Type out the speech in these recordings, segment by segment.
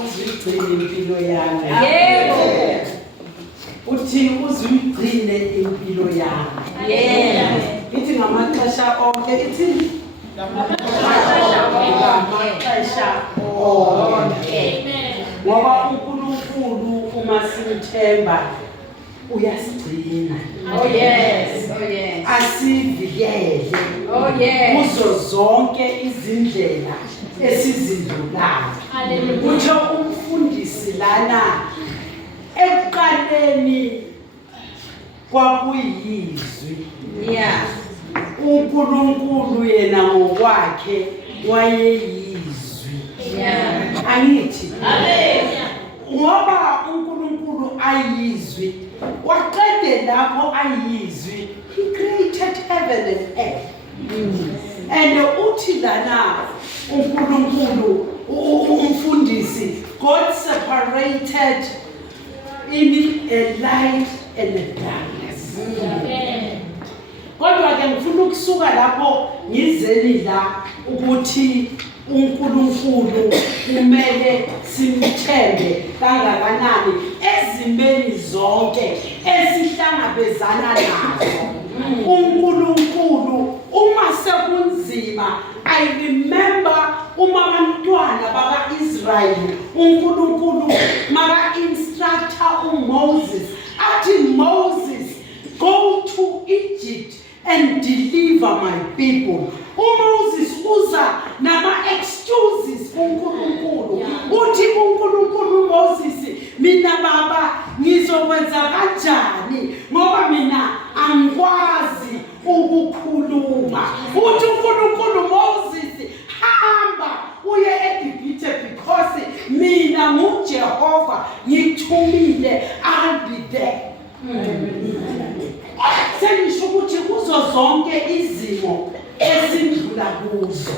uzuyigcine impilo yami. Yebo. Uthi uzuyigcine impilo yami. Yebo. Ithi ngamaxesha onke, ithi ngamaxesha onke. Ngoba uNkulunkulu uma simthemba uyasigcina. Oh yes. Oh yes. Asivikele. Oh yes. Kuzo zonke izindlela esizindlulayo. Hallelujah. Utho umfundisi lana ekuqaleni kwakuyizwi. Yeah. uNkulunkulu yena ngokwakhe wayeyizwi. Yeah. Angithi Amen. ngoba uNkulunkulu ayizwi waqede lapho ayizwi, he created heaven and earth. And uthi lana uNkulunkulu umfundisi, God separated in a light and a darkness. Kodwa ke ngifuna ukusuka lapho ngizeni la ukuthi uNkulunkulu kumele simthembe kangakanani ezimeni zonke esihlangabezana nazo. uNkulunkulu uma sekunzima, I remember uma abantwana baka-Israyeli uNkulunkulu maka instructor uMoses athi, Moses, go to Egypt and deliver my people. uMoses uza nama excuses kuNkulunkulu. Uthi uNkulunkulu uMoses, mina baba ngizokwenza kanjani ngoba mina angikwazi ukukhuluma. Uthi uNkulunkulu Moses, hamba uye eGibhithe because mina nguJehova ngithumile, I'll be there. Sengisho ukuthi kuzo zonke izimo esindlula kuzo,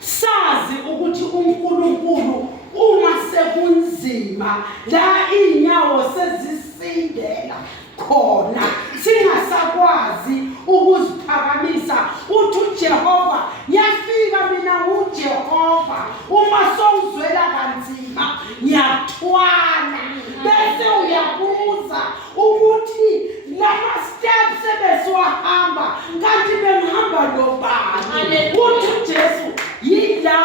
sazi ukuthi uNkulunkulu uma sekunzima la inyawo sezisindela khona singasakwazi ukuziphakamisa, uthi uJehova, ngiyafika mina uJehova, uma sowuzwela kanzima ngiyathwala. Bese uyabuza ukuthi lama steps ebesiwahamba kanti bengihamba nobani? Uthi uJesu, yila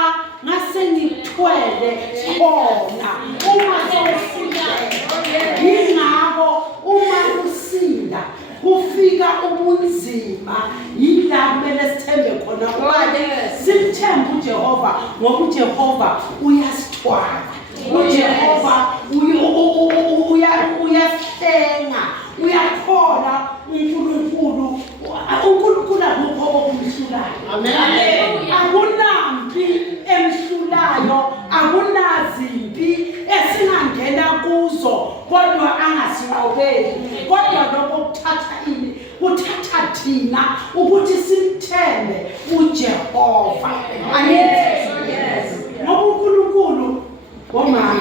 ngase ngithwele khona uma sowusindela. Yingakho uma kusinda kufika ubunzima, yila kumele sithembe khona ukuthi simthembe uJehova, ngoba uJehova uyasithwala. uJehova uyahlenga, uyakhola uNkulunkulu. uNkulunkulu akukho okumhlulayo. Amen. Akunampi emhlulayo, akunazimpi esingangena kuzo kodwa angasinqobeli. Kodwa lokho kuthatha ini? Kuthatha thina ukuthi simthembe uJehova. Yes. Ngoba uNkulunkulu womama,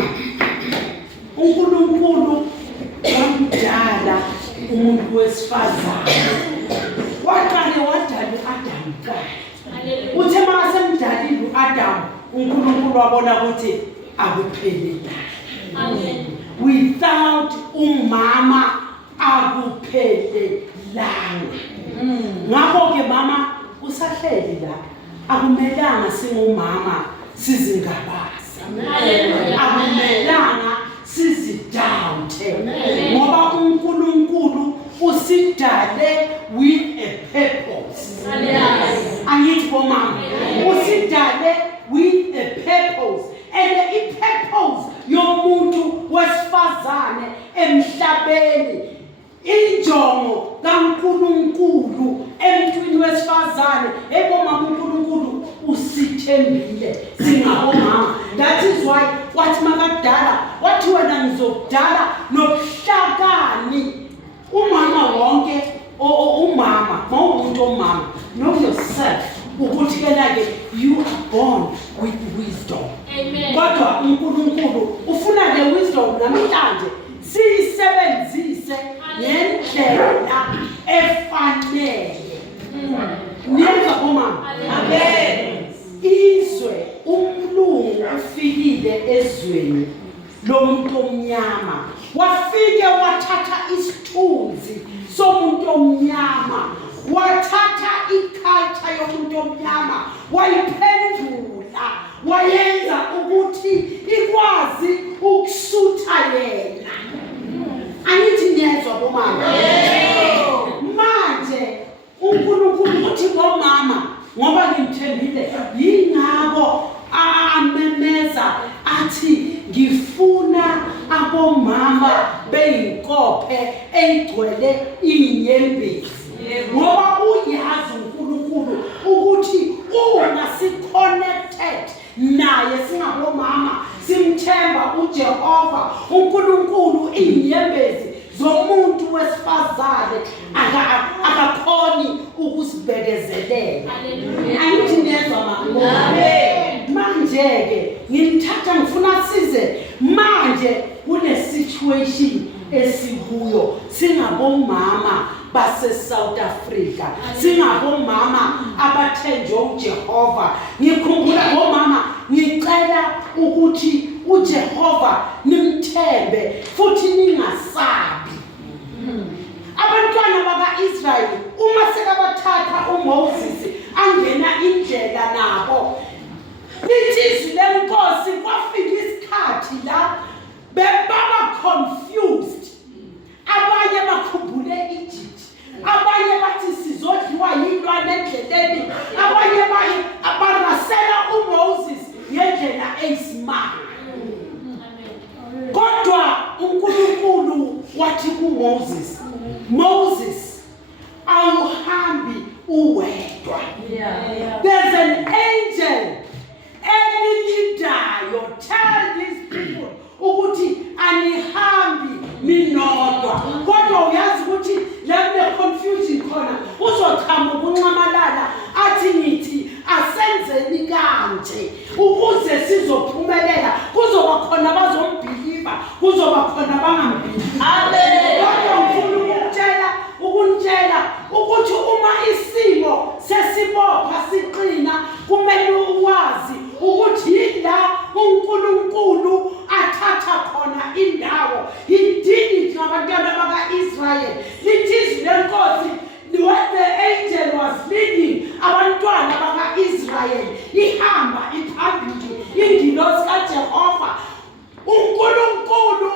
uNkulunkulu wamdala umuntu wesifazane, waqale wadala uAdamu kuqala. Uthe mase mdalile uAdamu, uNkulunkulu wabona ukuthi akuphelelanga. Amen. Without umama akuphelelanga. Ngakho ke mama usahleli la, akumelanga singumama sizingabazi. Akumelanga sizidawuthe ngoba uNkulunkulu usidale with a purpose. Angithi bomama, usidale with a purpose, and i-purpose yomuntu wesifazane emhlabeni, injongo kaNkulunkulu emntwini wesifazane. Ebomama uNkulunkulu usithembile singabomama. That is why wathi makadala wathi wena ngizokudala nobuhlakani. Umama wonke umama mawumuntu omama, know yourself ukuthi ke you are born with wisdom. Amen. Kodwa uNkulunkulu ufuna le wisdom namhlanje siyisebenzise ngendlela efanele. Niyenza bomama. Amen. Izwe umlungu ufikile omnyama wafike wathatha isithunzi somuntu omnyama wathatha iculture yomuntu omnyama wayiphendula wayenza ukuthi ikwazi ukusutha yena. Angithi niyezwa bomama? Manje uNkulunkulu uthi bomama ngoba ngimthembile yingabo amemeza athi ngifuna abomama beyinkophe egcwele inyembezi. Ngoba uyazi uNkulunkulu ukuthi uma si-connected naye singabomama simthemba uJehova uNkulunkulu inyembezi zomuntu wesifazane akakhoni ukusibekezelela. Angithi niyezwa mama? Amen. Manje-ke ngimthatha ngifuna size manje kule situation esikuyo singabomama base-South Africa, singabomama abathenjwe uJehova. Ngikhumbula bomama ngicela ukuthi uJehova nimthembe futhi ningasabi. Abantwana baka-Israyeli uma sekabathatha uMoses angena indlela nabo litizwi lenkosi kwafika isikhathi la bebaba confused. Abanye bakhumbule Egypt, abanye bathi sizodliwa yilwane endleleni, abanye barasela uMoses ngendlela eyisimanga. Kodwa uNkulunkulu wathi kuMoses, Moses awuhambi uwedwa. There's an angel elidayo. Tell these people ukuthi anihambi ninodwa. Kodwa uyazi ukuthi la kune confusion khona uzochama ukuncamalala athi nithi asenzeni kanje ukuze sizophumelela. Kuzoba khona abazombhiliva, kuzoba khona abangambhilivi. Amen. Kodwa ngifuna ukunitshela ukuthi uma isimo sesibopha siqina kumele uwazi ukuthi yila uNkulunkulu athatha khona indawo. Idini ngabantwana baka-Israyeli litizwi lenkosi when the angel was leading abantwana baka-Israyeli ihamba iphambili ingilosi kaJehova. uNkulunkulu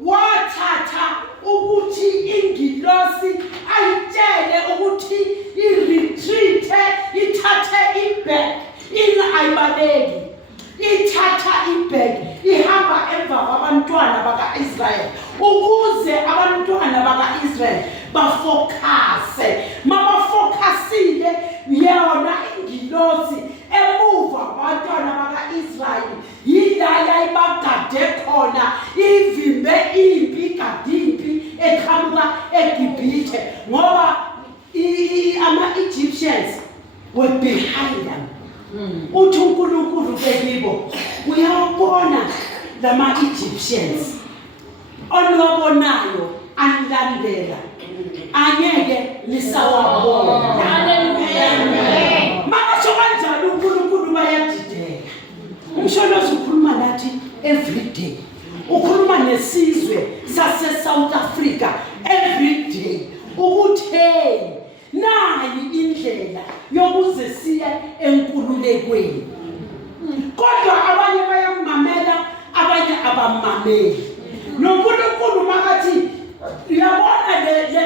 wathatha ukuthi ingilosi ayitshele ukuthi iretreat ithathe ibhek ayibaleki ithatha ibhek ihamba emva kwabantwana baka-Israyeli ukuze abantwana baka-Israyeli bafokase. Mabafokasile yona ingilosi emuva abantwana baka-Israyeli yila yayibagade khona ivimbe impi gadimpi eqhamuka eGibhithe ngoba ama-Egyptians were behind them. Uthi uNkulunkulu bekibo uyawubona lama-Egyptians oniwabonayo anilandela angeke nisawabona. Makasho kanjalo uNkulunkulu bayadideka. Umsholozi ukhuluma nathi every day. Ukhuluma nesizwe sase-South Africa every day ukuthi hey nayi indlela yokuze siye enkululekweni. Kodwa abanye bayamamela abanye abamameli. NoNkulunkulu makathi uyabona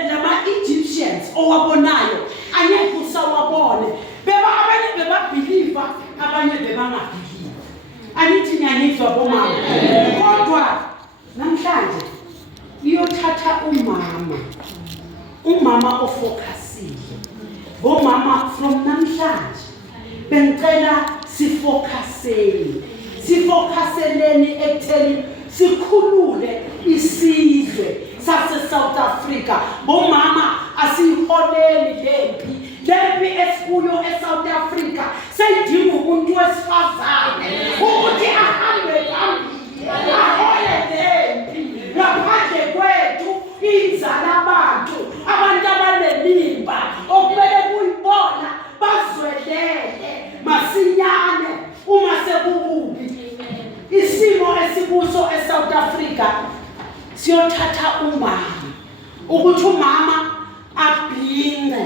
lama-Egyptians owabonayo angeke usawabone. Abanye bebabhiliva abanye bebangabhiliva. Angithi niyangizwa bomama? Kodwa namhlanje iyothatha umama ofokasile. Bomama from namhlanje bengicela sifokaseleni ekutheni sikhulule isizwe sase-South Africa. Bomama asiholeli lempi esikuyo e-South Africa seyidinga umuntu wesifazane ukuthi ahambe phambili ahole lempi. Ngaphandle kwethu inzala abantu abanemimba okumele kuyibona bazwelele masinyane uma sekukubi. Isimo esikuso e-South Africa siyothatha umama ukuthi umama abhinqe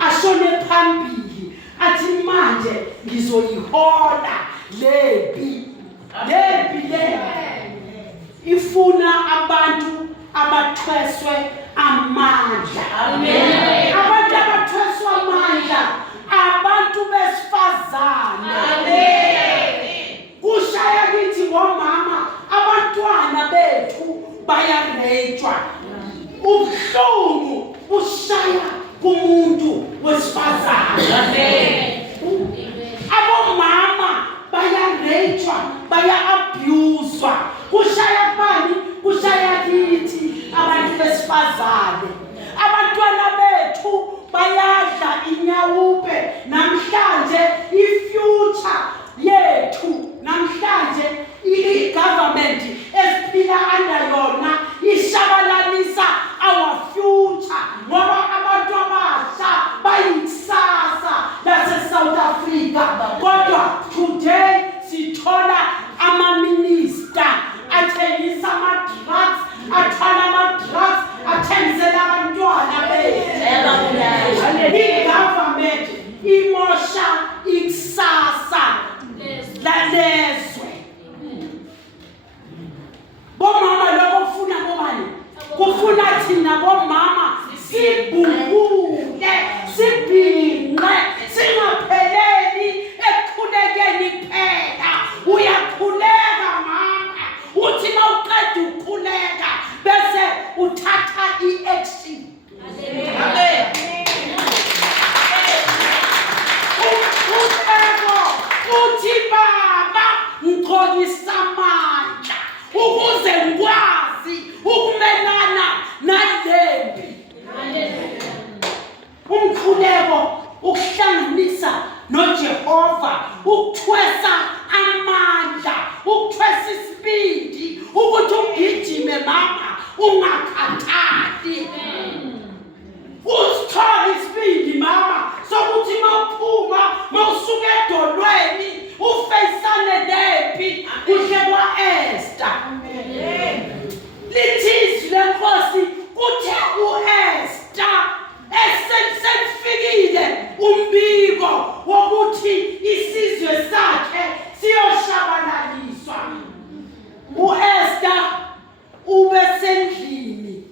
ashone phambili athi manje ngizoyihola lempi le ifuna abantu abathweswe amandla. Amen. Abantu abathweswe amandla, abantu besifazane. Amen. Kushaya kithi ngomama abantwana bethu bayarejwa. Ubuhlungu bushaya kumuntu wesifazane. Amen. Abomama bayarejwa, baya-abuswa. Kushaya bani? Kushaya kithi abantu besifazane. Abantwana bethu bayadla inyawupe. Namhlanje i-future yethu, namhlanje i-government esiphila under yona ishabalalisa our future ngoba abantu abasha bayikusasa lase-South Africa. Kodwa today sithola ama-minister athengisa ama-drugs, athwala ama-drugs, athengisela abantwana bethu. I-government imosha ikusasa lalezwe. Bomama lokho kufuna bobani? Kufuna thina bomama sibhukule, sibhinqe, singapheleli ekukhulekeni kuphela. Uyakhuleka mama, uthi mawuqeda ukukhuleka bese uthatha i-action. Amen. Uthi baba ngixolisa amandla ukuze ngikwazi ukumelana nalempi. Umkhuleko ukuhlanganisa noJehova, ukuthwesa amandla, ukuthwesa isibindi ukuthi ugijime mama ungakhathali. Usithole isibindi mama sokuthi mawuphuma mawusuka edolweni ufeyisane lempi kuhle kwa-Esther. Lithi lenkosi kuthe u-Esther eselifikile umbiko wokuthi isizwe sakhe siyoshabalaliswa. U-Esther ubesendlini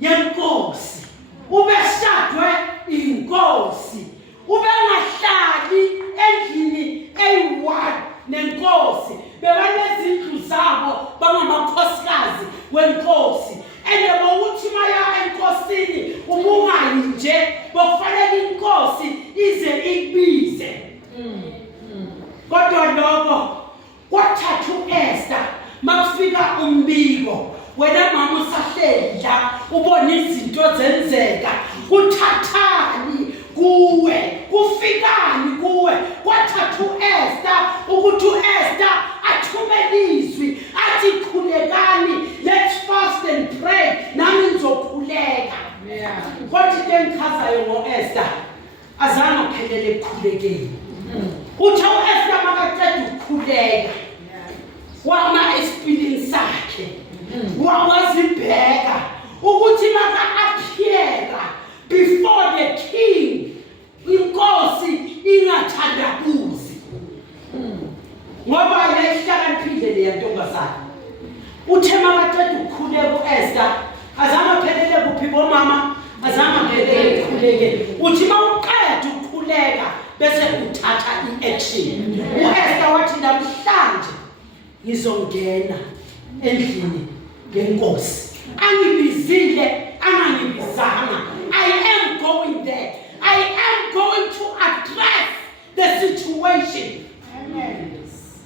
yenkosi, ubeshadwe inkosi, ubengahlali endlini eyi-1 nenkosi. Bebanezindlu zabo bangamakhosikazi wenkosi. Bowuthi maya enkosini ubungayi nje, bokufanele inkosi ize ikubize. Kodwa lokho kwathatha u-Esther makufika umbiko. Wena mama usahleli la ubona izinto zenzeka, kuthathani kuwe, kufikani kuwe. Kwathatha u-Esther ukuthi u-Esther athumele izwi athi khulekani, let's fast and pray, nami ngizokhuleka. Kodwa into engichazayo ngo-Esther azange aphelele ekukhulekeni. Uthe u-Esther makaqeda ukukhuleka wama-experience sakhe wazibheka ukuthi maka-appeara before the king, inkosi ingathandabuzi ngoba yayihlakaniphile leya ntombazane. Uthe makaqeda ukukhuleka u-Esther azange aphelele kuphi bomama, azange aphelele ekukhulekeni. Uthi mawuqeda ukukhuleka bese uthatha i-action. U-Esther wathi namhlanje ngizongena endlini yenkosi. Angibizile, angangibizanga. I am going there. I am going to address the situation.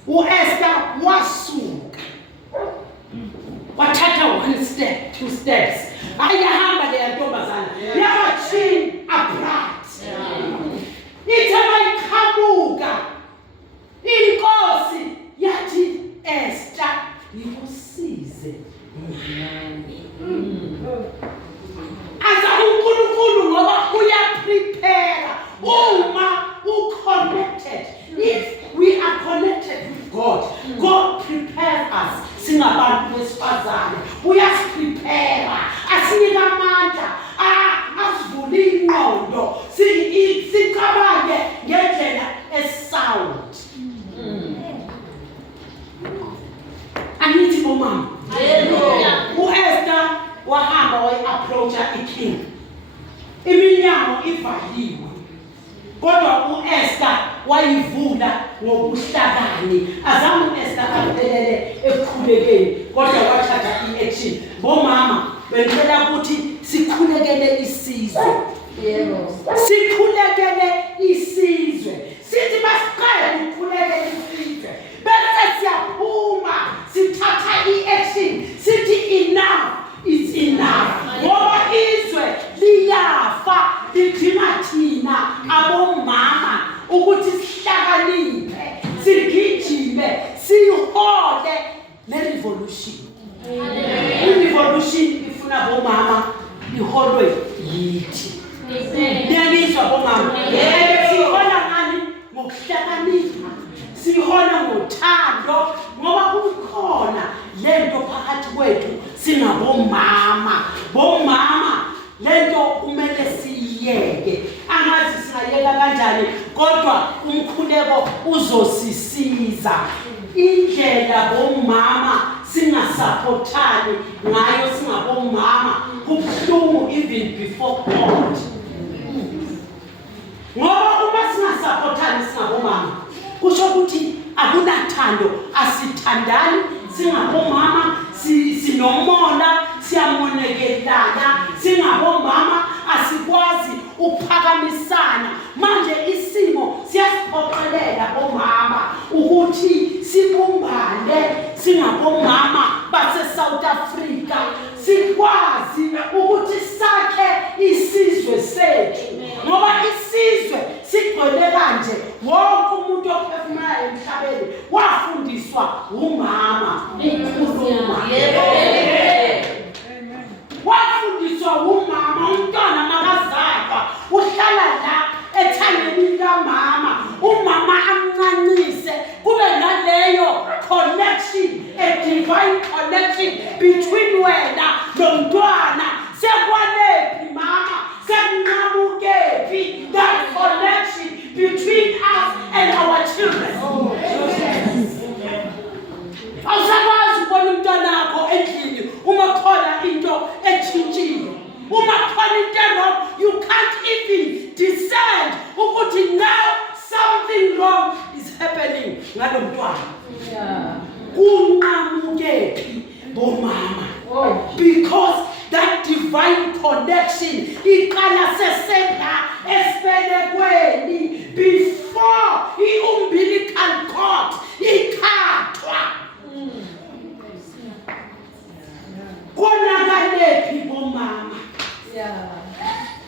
U-Esther wasuka wathatha 1 step, 2 steps. Ayahamba leya ntombazana yabachin abrupt. Ithe mayiqhamuka inkosi yathi Esther ngikusize. Aza ivaliwe kodwa uEsther wayivula ngobuhlakani azange uEsther aphelele ekukhulekeni kodwa wathatha iaction bomama bengicela ukuthi sikhulekele isizwe Yebo. sikhulekele isizwe sithi basiqale ukukhulekela isizwe bese siyaphuma sithatha iaction sithi enough is enough ngoba izwe liyafa lidinga thina abomama ukuthi sihlakaniphe sigijime sihole ne-revolution. I-revolution ifuna bomama iholwe yithi. Niyalizwa bomama? Sihola ngani? Ngokuhlakanipha. Sihola ngothando ngoba kukhona lento phakathi kwethu singabomama. Bomama lento kumele siyeke. Angazi singayeka kanjani kodwa umkhuleko uzosisiza. Indlela bomama singasupportani ngayo singabomama kubuhlungu even before God. Ngoba uma singasupportani singabomama kusho ukuthi akunathando asithandani singabomama sinomona siyamonekelana singabomama asikwazi ukuphakamisana manje isimo siyasiphoqelela bomama ukuthi sibumbane singabomama base South Africa sikwazi ukuthi sakhe isizwe sethu ngoba isizwe sigcwele kanje wonke umuntu ophefumulayo emhlabeni wafundiswa umama ukukhuluma. Wafundiswa umama umntwana makazalwa uhlala la ethandeni kamama umama amncancise kube naleyo connection a divine connection between wena nomntwana sekwalephi mama sekunqamukephi that connection between us and our children. Awusakwazi ukubona umntwana wakho endlini uma khona into etshintshile uma khona into wrong you can't even discern ukuthi now something wrong is happening ngalo mntwana. Kunqamukephi bomama because that divine connection iqala sesela esibelekweni before i-umbilical cord ikhathwa. Konakalephi bomama?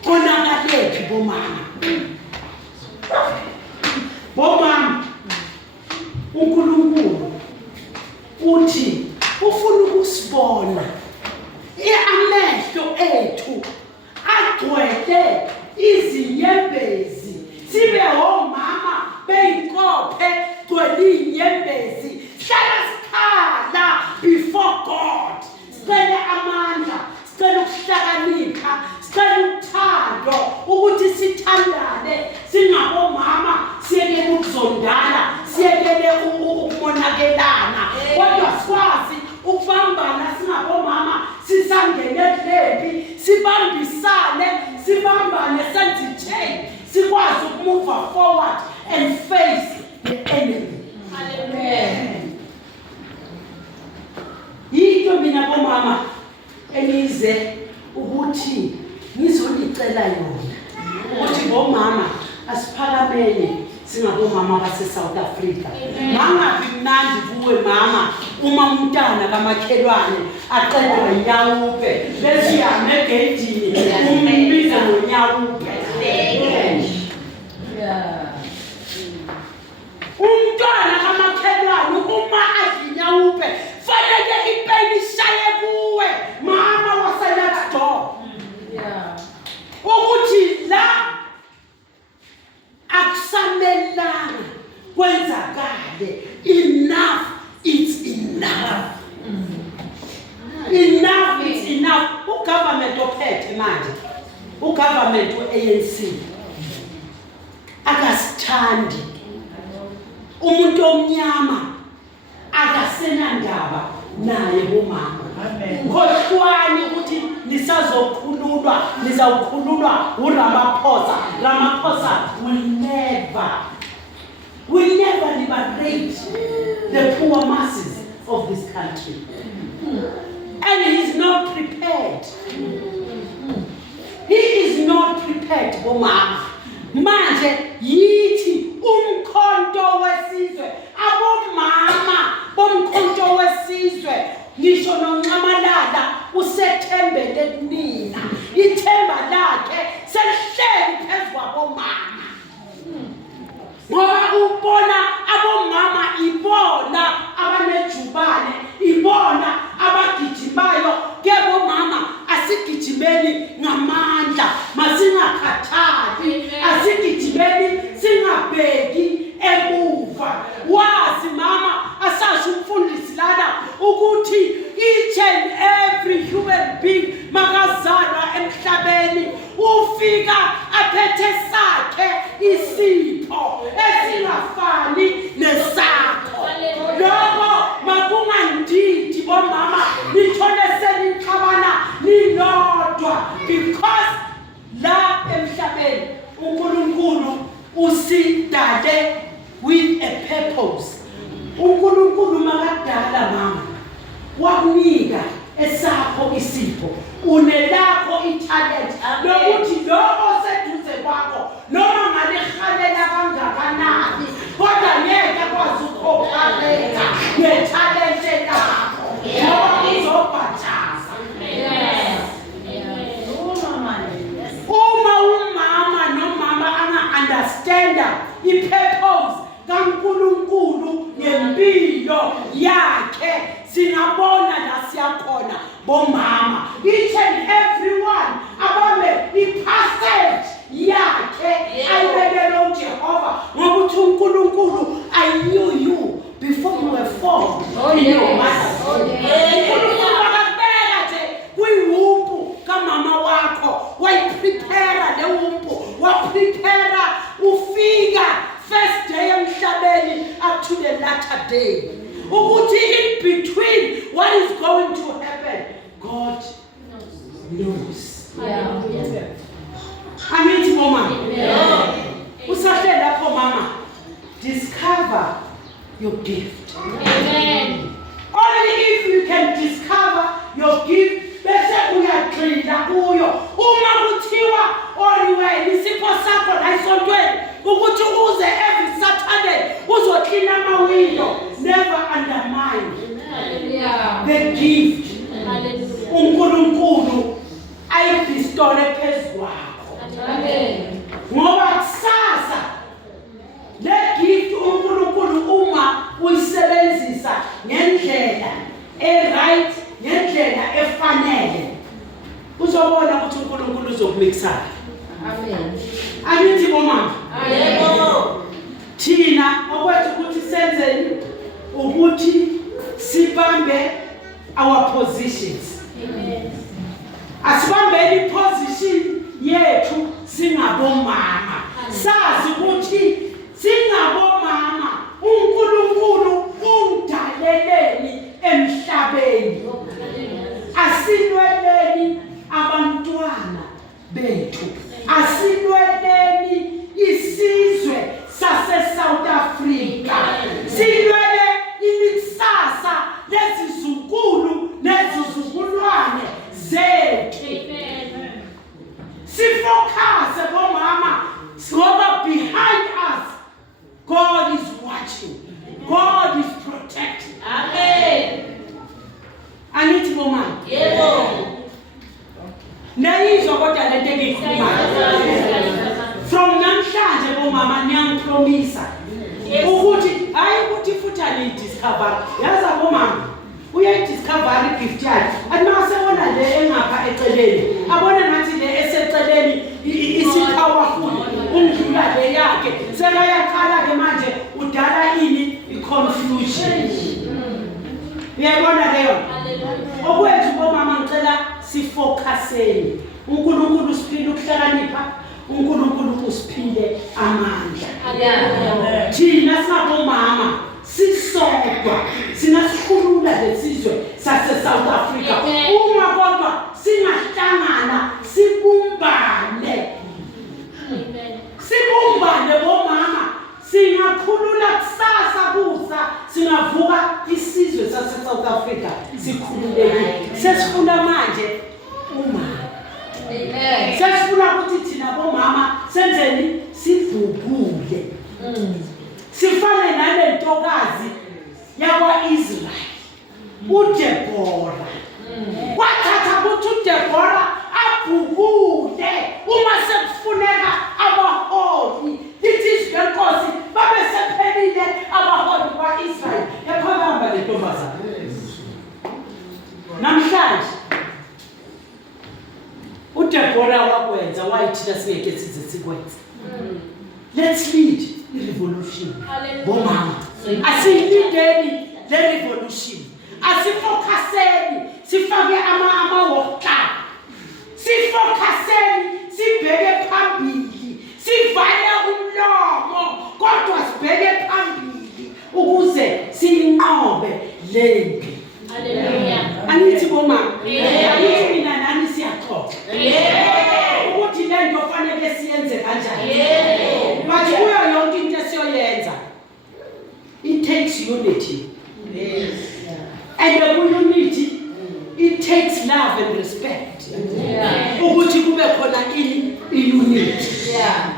Konakalephi bomama? Bomama uNkulunkulu uthi ufuna ukusibona amehlo ethu agcwele izinyembezi sibe omama beyinkophe gcwele izinyembezi hlala sikhala before God sicela amandla sicela ukuhlakanipha sicela uthando ukuthi sithandane singabomama siyekele ukuzondana siyekele ukumonakelana kodwa sikwazi ukubambana singabomama sisangene lempi sibambisane sibambane senze change sikwazi ukumove forward and face the enemy. Amen. Yinto mina bomama enize ukuthi ngizonicela yona ukuthi bomama asiphakamele singabomama base South Africa. Mangabi mnandi kuwe mama uma umntana kamakhelwane aqedwa inyawupe bese yame egedini umbiza ngonyawupe. Umntwana kamakhelwane uma adlinyawupe fanele ipeni shaye kuwe mama wase next door. Ukuthi la akusamelanga kwenzakale enough it's enough. Enough it's enough. Ugovernment ophethe manje ugovernment weANC akasithandi umuntu omnyama akasenandaba naye bomama. Khohlwane ukuthi nisazokhululwa nizawukhululwa uRamaphosa. Ramaphosa will never liberate the poor masses of this country. And he is not prepared. He is not prepared, bomama. Manje yithi umkhonto wesizwe, abomama bomkhonto wesizwe, ngisho noNcamalala usethembele kunina. Ithemba lakhe selihleli phezu kwabomama. Ngoba ubona abomama ibona abanejubane, ibona abagijimayo. Kebo mama asigijimeni ngamandla, masingakhathali, asigijimeni singabheki emuva. Wazi mama asasho umfundisi lana ukuthi each and every human being makazalwa emhlabeni ufika aphethe sakhe isipho esingafani nesakho. Lokho makungandidi bomama nithole senixabana ninodwa, because la emhlabeni uNkulunkulu usidale with a purpose. uNkulunkulu makadala mama wakunika esakho isipho, unelakho italent lokuthi lo oseduze kwakho noma ngalihalela kangakanani kodwa ngeke kwazi ukophareka ngetalent lakho ngoba uzobhathaza. Uma umama nomama anga-understanda i-purpose kaNkulunkulu ngempilo yakhe, singabona la siyakhona bomama. Each and everyone abame i-passage yakhe ayibekele uJehova ngokuthi uNkulunkulu I knew you before you were formed in your mother's womb. uNkulunkulu akakubeka nje kuyiwumbu kamama wakho, wayiprepare le wumbu, waprepare ufika first day emhlabeni up to the latter day. Ukuthi in between what is going to happen, God knows. Amithi mama. Usahle lapho mama, discover your gift. Amen. Only if you can discover your gift, bese uyagxila kuyo. Uma kuthiwa oriwe isipho sakho la esontweni ukuthi uze every Saturday uzoklina ama-window, never undermine the gift uNkulunkulu ayibhistole phezu kwakho. Ngoba kusasa le gift uNkulunkulu uma uyisebenzisa ngendlela right, ngendlela efanele, uzobona ukuthi uNkulunkulu uzokumixaka. Amen. Anithi bomama. Yebo. Thina okwethu ukuthi senzeni ukuthi sibambe our positions. Amen. Asibambeni position yethu singabomama. Sazi ukuthi singabomama uNkulunkulu ungidaleleni emhlabeni. Asilweleni abantwana bethu, asilweleni isizwe sase-South Africa, silwele ikusasa lezizukulu nezizukulwane zethu. Sifocus bomama ngoba behind us God is watching, God is protecting. Amen. Anithi bomama. Yebo. Nayizwa kodwa lento engiyikhulumayo. From namhlanje bomama niyangpromisa ukuthi hayi ukuthi futhi aniyidiscover. Yazi bomama uyayidiscover igift yakhe. Athi masebona le engapha eceleni, abona ngathi le eseceleni isipowerful undlula le yakhe. Sekayaqala ke manje udala ini i-confusion. Uyabona leyo? Okwethu bomama ngicela sifocuseni. uNkulunkulu usiphile ukuhlakanipha, uNkulunkulu usiphile amandla. Thina singabomama sisodwa singasikhulula lesizwe sase-South Africa uma kodwa singahlangana sibumbane. Sibumbane bomama singakhulula kusasa kusa singavuka isizwe sase-South Africa sikhululekile. Sesifuna manje umama. Amen. Sesifuna ukuthi thina bomama senzeni sivukule. Sifane nale ntokazi yakwa-Israyeli uDebora. Wathatha ukuthi uDebora abhukule uma sekufuneka abaholi. Lithi lenkosi babe sephelile abaholi kwa-Israyeli. Ephakamba le ntombazana. Namhlanje uDebora wakwenza wayithina singeke size sikwenza. Let's lead the revolution. Bomama. Asiyilindeni le revolution. Asifocuseni sifake ama-wokta. Sifocuseni sibheke phambili. Sivale umlomo kodwa sibheke phambili ukuze siyinqobe lempi. Hallelujah. Angithi bomama. Yeah. Angithi mina nani siyaxoxa. Yeah. Ukuthi le nto fanele siyenze kanjani. Yeah. But kuyo yonke into esiyoyenza it takes unity. Yes. And the unity it takes love and respect. Yeah. Ukuthi kube khona ini unity. Yeah.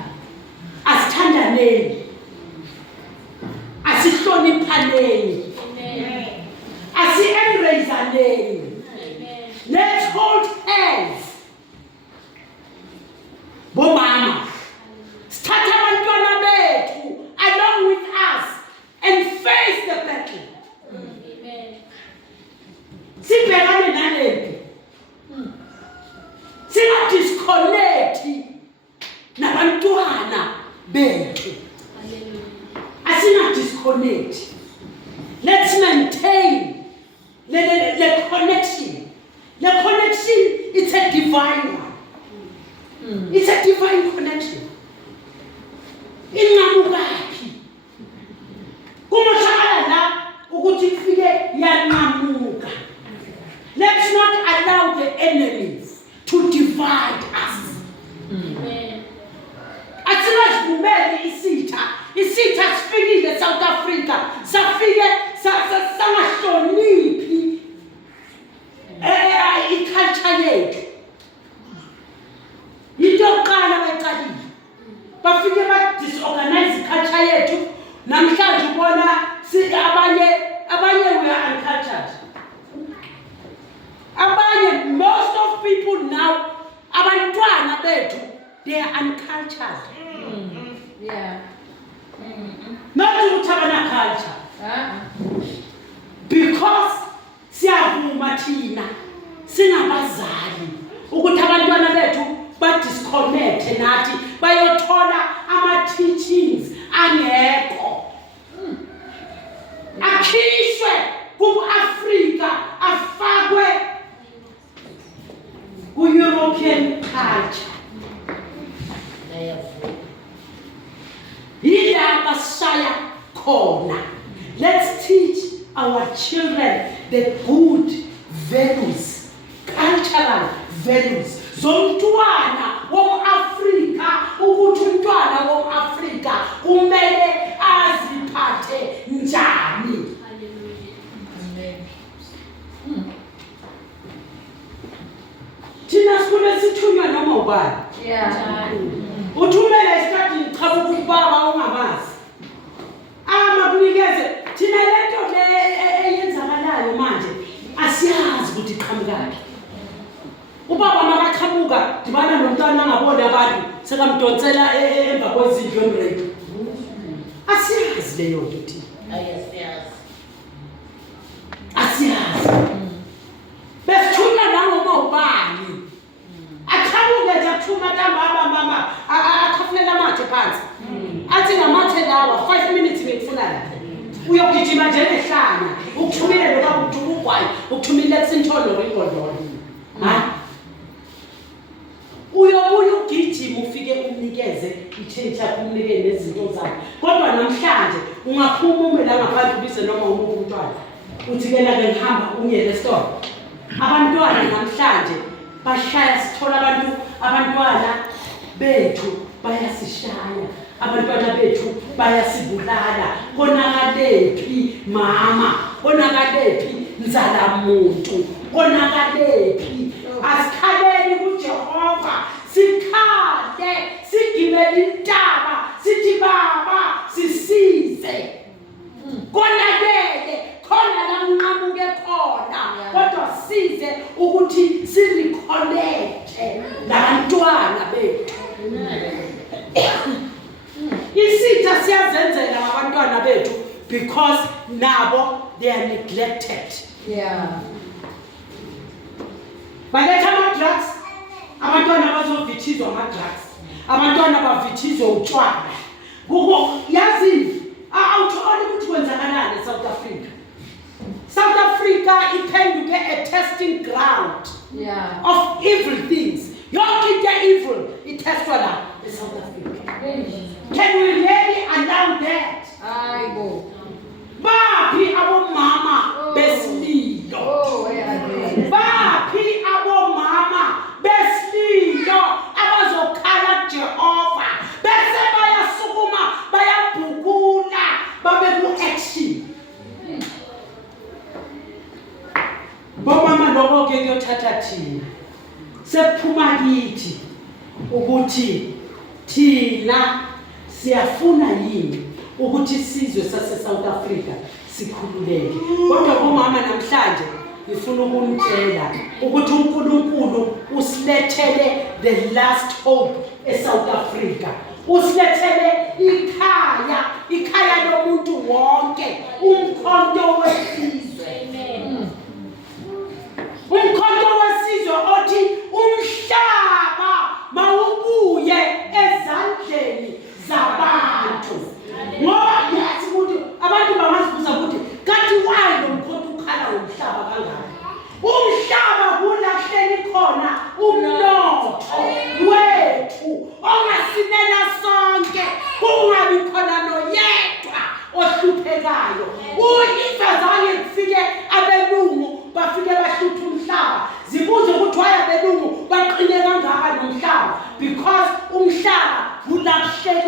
Asithandaneni. Asihloniphaneni. Amen. Asi-embraceaneni. Amen. Let's hold hands. Bomama. Start abantwana bethu along with us and face the battle. Amen. Sibhekane nalempi. Singadisconnect nabantwana bethu. Hallelujah. Asingadisconnect. Let's maintain the connection. The connection it's a divine one. It's a divine connection. Inqamukaphi. Kumoshakala la ukuthi kufike yanqamuka. Let's not allow the enemies to divide us. Amen. Asingasivumeli isitha sifikile South Africa. Safike sangahloniphi iculture yethu. Into yokuqala bayicalile. Bafike ba-disorganize iculture yethu. Namhlanje ubona abanye we are uncultured. Abanye, most of people now, abantwana bethu, they are uncultured. Yeah. Not ukuthi abana culture. Because siyavuma thina singabazali ukuthi abantwana bethu ba-disconnect nathi bayothola ama-teachings angekho. Akhishwe ku-Afrika afakwe ku-European culture. Yila basishaya khona. Let's teach our children the good values, cultural values. Zomntwana wom-Afrika ukuthi umntwana wom-Afrika kumele aziphathe njani. Thina sikhule sithunywa noma ubani. Yeah. Uthumela isikhathi ngichaza ubaba ongamazi. Kunikeze thina lento le eyenzakalayo manje asiyazi ukuthi iqhamukaphi. Ubaba makaqhamuka dibana nomntwana angabona abantu sekamdonsela emva kwezindlu yomredu. Asiyazi leyo nto thina. Asiyazi. Besithunywa nangoma ubani. Aqhamuke nje athuma ntambama mama akhafunela amathe phansi. Athi ngamathe lawa 5 minutes ngikufuna la. Uyogijima nje nehlanya ukuthumile lokho ukugwayi ukuthumile kusintolo ingondolo. Ha? Uyobuya ugijima ufike umnikeze i-change yakho umnikeze nezinto zakho. Kodwa namhlanje ungaphuma la ngaphandle ubise noma umuntu umntwana uthi ke la ngihamba ungiyele store abantwana namhlanje bashaya sithola abantwana bethu bayasishaya abantwana bethu bayasibulala konakalephi mama konakalephi nzala muntu konakalephi asikhaleni kuJehova sikhale sigibele intaba sithi baba sisize konakele khona la nqamuke khona kodwa size ukuthi sireconnecte nabantwana bethu isitha siyazenzela abantwana bethu because nabo they are neglected. Baletha ama-drugs abantwana bazovithizwa ama-drugs abantwana bavithizwa utshwala yazi awutholi ukuthi kwenzakalani eSouth Africa. South Africa iphenduke a testing ground of evil things. Yonke into evil itestwa la eSouth Africa. Can we really allow that? Baphi abomama besililo baphi abomama besililo abazokhala kuJehova bese bayasukuma bayabhukula babe ku-action. Bomama lokho ke kuyothatha thina sekuphuma kithi ukuthi thina siyafuna yini ukuthi sizwe sase-South Africa sikhululeke. Kodwa bomama namhlanje ngifuna ukunitshela ukuthi uNkulunkulu usilethele the last hope eSouth Africa. Usilethele ikhaya lomuntu wonke, umkhonto wesizwe. Umkhonto wesizwe othi umhlaba mawubuye ezandleni zabantu. Ngoba yathi ukuthi abantu bangazibuza ukuthi kanti why lo mkhonto ukhala umhlaba kangaka? Umhlaba kulahleli khona umnotho wethu ongasinela sonke kungabi khona noyedwa ohluphekayo.